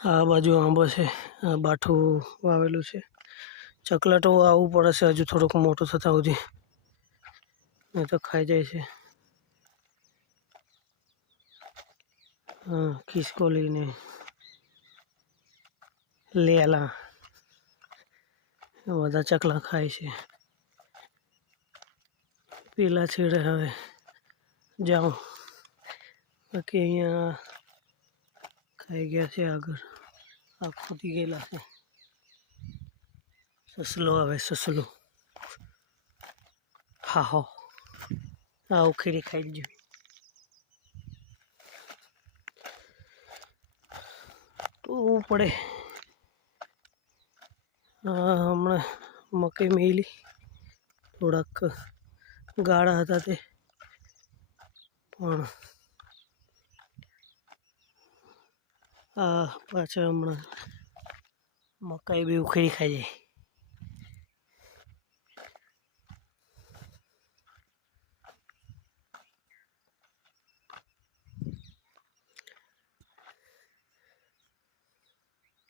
આ બાજુ આંબો છે, આ બાઠું વાવેલું છે. ચકલાટો આવવું પડે છે હજુ થોડુંક મોટું થતાં સુધી, નહીં તો ખાઈ જાય છે. હા, ખિસકોલી ને લેલા બધા ચકલા ખાય છે. પેલા છેડે હવે જાઉં, બાકી અહીંયા ખાઈ ગયા છે. આગળ આ ખૂટી ગયેલા છે. સસલો આવે, સસલો. હા હો, આ ઉખેડી ખાઈ ગયું. તો પડે હમણાં મકઈ મેલી, થોડાક ગાળા હતા તે પણ આ પાછળ હમણાં મકાઈ બી ઉખેડી ખાઈ જાય.